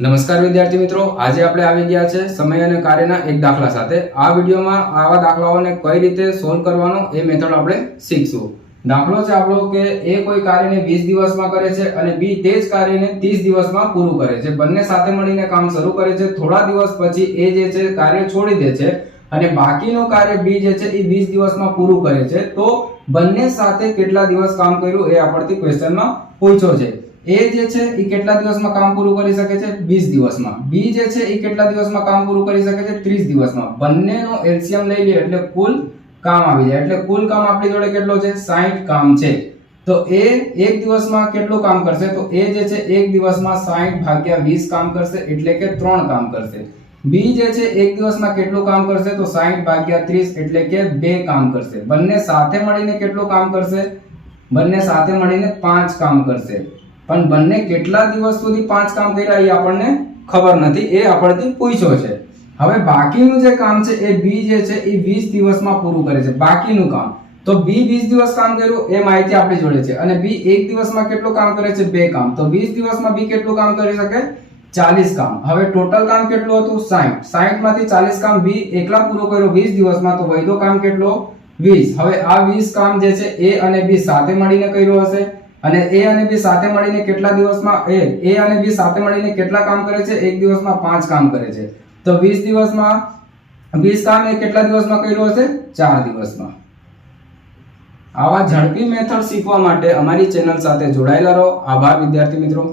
નમસ્કાર વિદ્યાર્થી મિત્રો, આજે આપણે આવી ગયા છે સમય અને કાર્યના એક દાખલા સાથે। આ વિડિયોમાં આવા દાખલાઓને કઈ રીતે સોલ્વ કરવાનો એ મેથડ આપણે શીખશું। દાખલો છે આપણો કે એ કોઈ કાર્યને 20 દિવસમાં કરે છે અને બી તે જ કાર્યને 30 દિવસમાં પૂરું કરે છે। બંને સાથે મળીને કામ શરૂ કરે છે। થોડા દિવસ પછી એ જે છે કાર્ય છોડી દે છે અને બાકીનું કાર્ય બી જે છે એ 20 દિવસમાં પૂરું કરે છે। તો બંને સાથે કેટલા દિવસ કામ કર્યું એ આપણથી ક્વેશ્ચનમાં પૂછ્યો છે। એ જે છે એ કેટલા દિવસમાં કામ પૂરું કરી શકે છે? 20 દિવસમાં। બી જે છે એ કેટલા દિવસમાં કામ પૂરું કરી શકે છે? 30 દિવસમાં। બંનેનો એલસીએમ લઈ લે એટલે કુલ કામ આવી જાય। એટલે કુલ કામ આપણી જોડે કેટલો છે? 60 કામ છે। તો એ એક દિવસમાં કેટલું કામ કરશે? તો એ જે છે એક દિવસમાં 60 ભાગ્યા 20 કામ કરશે એટલે કે 3 કામ કરશે। બી જે છે એક દિવસમાં કેટલું કામ કરશે? તો 60 ભાગ્યા 30 એટલે કે 2 કામ કરશે। બંને સાથે મળીને કેટલું કામ કરશે? બંને સાથે મળીને 5 કામ કરશે। પણ બંને કેટલા દિવસ સુધી 5 કામ કર્યા એ આપણને ખબર નથી, એ આપણથી પૂછ્યો છે। હવે બાકીનું જે કામ છે એ બી જે છે એ 20 દિવસમાં પૂરું કરે છે। બાકીનું કામ તો બી 20 દિવસ કામ કર્યું એ માહિતી આપણી જોડે છે અને બી એક દિવસમાં કેટલું કામ કરે છે? 2 કામ। તો 20 દિવસમાં બી કેટલું કામ કરી શકે? 40 કામ। હવે ટોટલ કામ કેટલું હતું? 60। 60 માંથી 40 કામ બી એકલા પૂરું કર્યું 20 દિવસમાં, તો વધ્યો કામ કેટલો? 20। હવે આ 20 કામ જે છે એ અને બી સાથે મળીને કર્યું હશે અને એ અને બી સાથે મળીને કેટલા દિવસમાં એ અને બી સાથે મળીને કેટલા કામ કરે છે? એક દિવસમાં 5 કામ કરે છે। તો 20 દિવસમાં 20 કામ એ કેટલા દિવસમાં કર્યું હશે? 4 દિવસમાં। આવા ઝડપી મેથડ શીખવા માટે અમારી ચેનલ સાથે જોડાયેલા રહો। આભાર વિદ્યાર્થી મિત્રો।